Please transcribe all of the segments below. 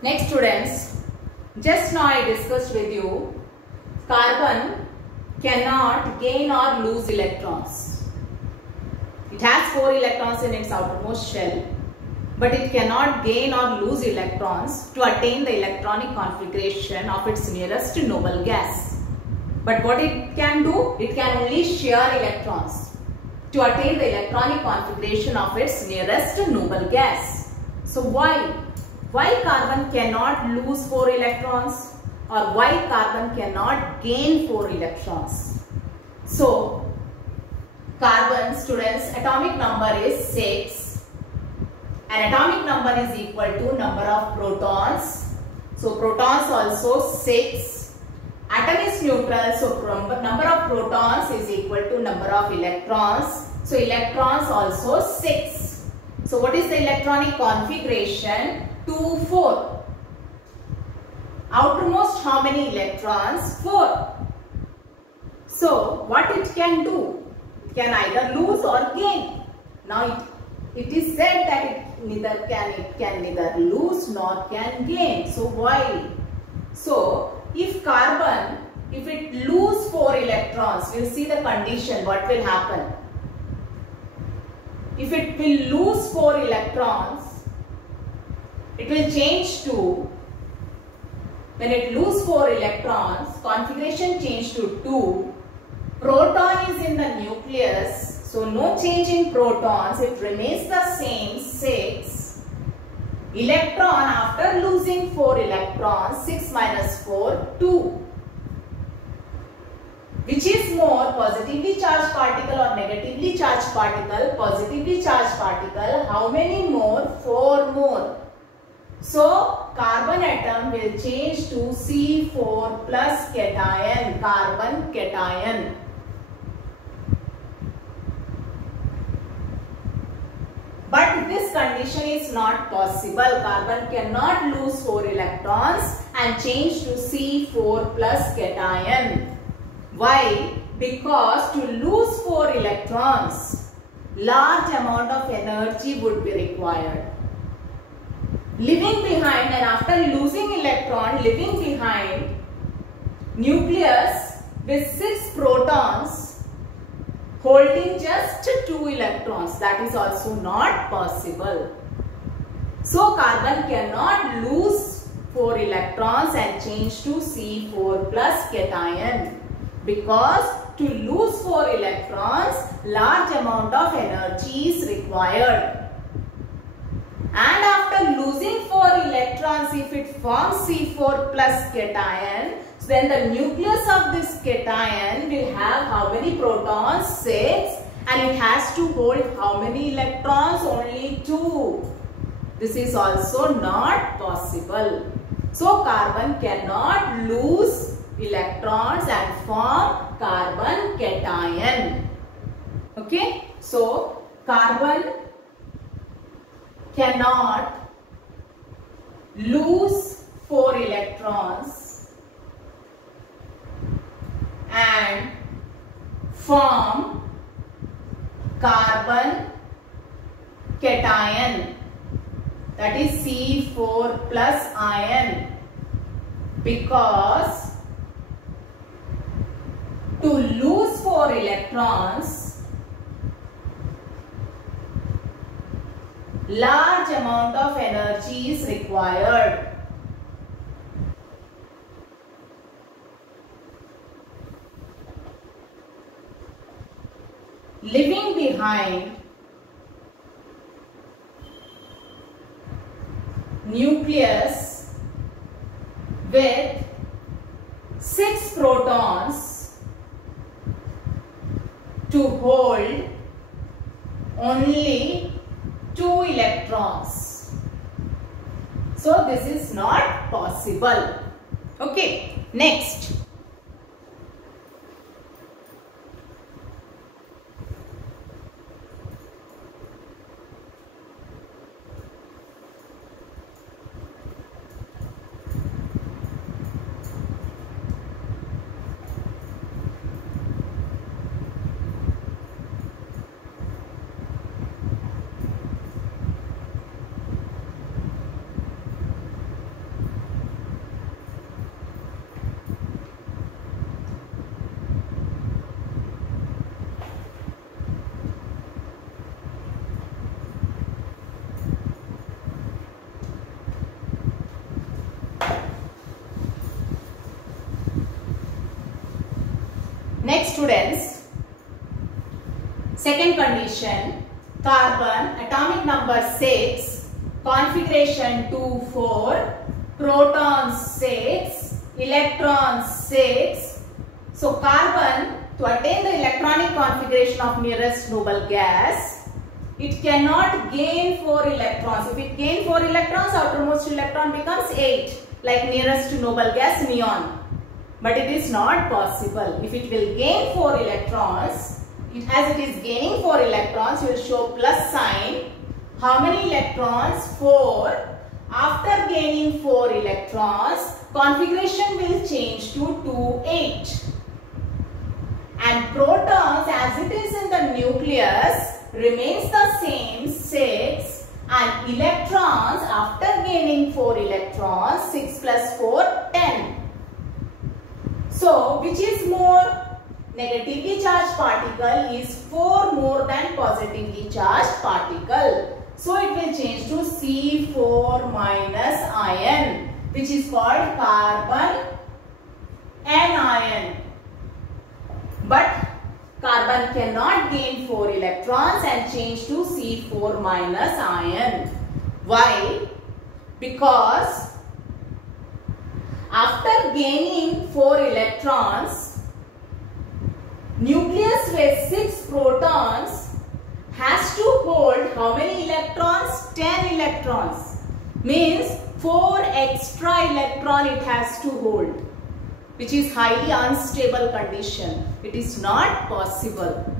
Next students, just now I discussed with you, carbon cannot gain or lose electrons. It has 4 electrons in its outermost shell, but it cannot gain or lose electrons to attain the electronic configuration of its nearest noble gas. But what it can do? It can only share electrons to attain the electronic configuration of its nearest noble gas. So why? Why carbon cannot lose 4 electrons, or why carbon cannot gain 4 electrons? So carbon, students, atomic number is 6 and atomic number is equal to number of protons. So protons also 6. Atom is neutral, so number of protons is equal to number of electrons. So electrons also 6. So what is the electronic configuration? 2, 4. Outermost how many electrons? 4. So what it can do? It can either lose or gain. Now it is said that it can neither lose nor can gain. So why? So if carbon, if it lose 4 electrons, we'll see the condition, what will happen. If it will lose 4 electrons, it will change to, when it lose 4 electrons, configuration change to 2. Proton is in the nucleus, so no change in protons, it remains the same, 6. Electron, after losing 4 electrons, 6 minus 4, 2. Which is more, positively charged particle or negatively charged particle? Positively charged particle. How many more? 4 more. So carbon atom will change to C4 plus cation, carbon cation. But this condition is not possible. Carbon cannot lose 4 electrons and change to C4 plus cation. Why? Because to lose 4 electrons, large amount of energy would be required. Leaving behind, and after losing electron, leaving behind nucleus with 6 protons holding just 2 electrons. That is also not possible. So carbon cannot lose 4 electrons and change to C4 plus cation, because to lose 4 electrons, large amount of energy is required. And after losing 4 electrons, if it forms C4 plus cation, then the nucleus of this cation will have how many protons? 6. And it has to hold how many electrons? Only 2. This is also not possible. So carbon cannot lose electrons and form carbon cation. Okay. So carbon cannot lose 4 electrons and form carbon cation, that is C4 plus ion, because to lose 4 electrons, large amount of energy is required. Leaving behind nucleus with 6 protons to hold only 2 electrons. So this is not possible. Okay, next. Next students, second condition, carbon atomic number 6, configuration 2, 4, protons 6, electrons 6. So carbon, to attain the electronic configuration of nearest noble gas, it cannot gain 4 electrons. If it gains 4 electrons, outermost electron becomes 8, like nearest noble gas neon. But it is not possible. If it will gain 4 electrons, as it is gaining 4 electrons, you will show plus sign. How many electrons? 4. After gaining 4 electrons, configuration will change to 2, 8. And protons, as it is in the nucleus, remains the same, 6. And electrons, after gaining 4 electrons, 6 plus 4, 10. So, which is more? Negatively charged particle is 4 more than positively charged particle. So, it will change to C4 minus ion, which is called carbon anion. But carbon cannot gain 4 electrons and change to C4 minus ion. Why? Because after gaining 4 electrons, nucleus with 6 protons has to hold how many electrons? 10 electrons. Means 4 extra electron it has to hold, which is highly unstable condition. It is not possible.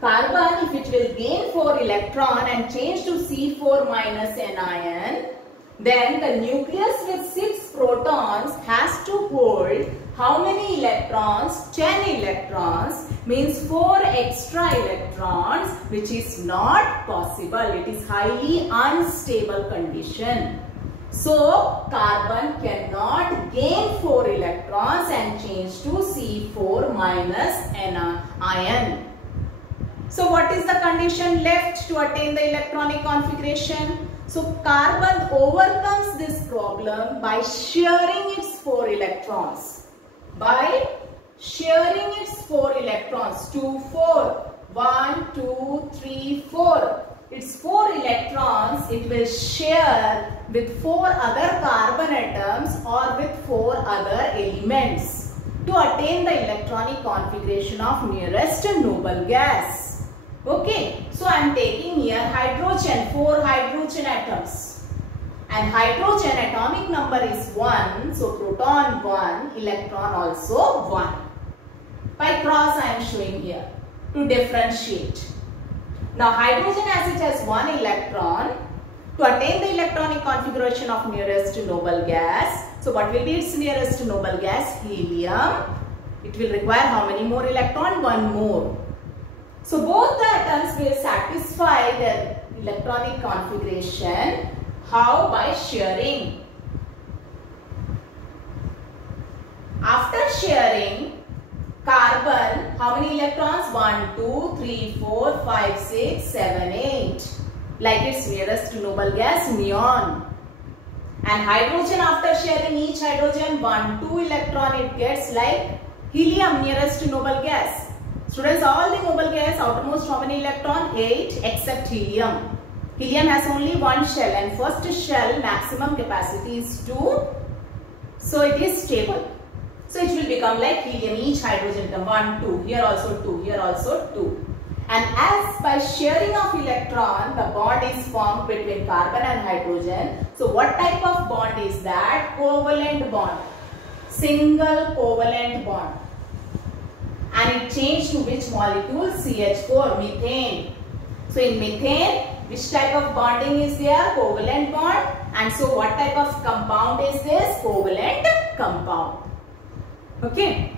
Carbon, if it will gain 4 electron and change to C4 minus anion, then the nucleus with 6 protons has to hold how many electrons? 10 electrons, means 4 extra electrons, which is not possible. It is highly unstable condition. So, carbon cannot gain 4 electrons and change to C4 minus ion. So, what is the condition left to attain the electronic configuration? So, carbon overcomes this problem by sharing its 4 electrons. By sharing its 4 electrons to 4. 1, 2, 3, 4. Its 4 electrons it will share with 4 other carbon atoms or with 4 other elements to attain the electronic configuration of nearest noble gas. Okay, so I am taking here hydrogen, 4 hydrogen atoms, and hydrogen atomic number is 1, so proton 1, electron also 1. By cross I am showing here to differentiate. Now hydrogen, as it has 1 electron, to attain the electronic configuration of nearest noble gas, so what will be its nearest noble gas? Helium. It will require how many more electron? 1 more. So both the atoms will satisfy their electronic configuration. How? By sharing. After sharing, carbon, how many electrons? 1, 2, 3, 4, 5, 6, 7, 8. Like its nearest noble gas, neon. And hydrogen, after sharing each hydrogen 1, 2 electron it gets, like helium, nearest noble gas. Students, all the noble gas, outermost how many electron? 8, except helium. Helium has only 1 shell, and first shell maximum capacity is 2. So it is stable. So it will become like helium, each hydrogen atom 1, 2, here also 2, here also 2. And as by sharing of electron, the bond is formed between carbon and hydrogen. So what type of bond is that? Covalent bond. Single covalent bond. And it changed to which molecule? CH4, methane. So in methane, which type of bonding is there? Covalent bond. And so what type of compound is this? Covalent compound. Okay.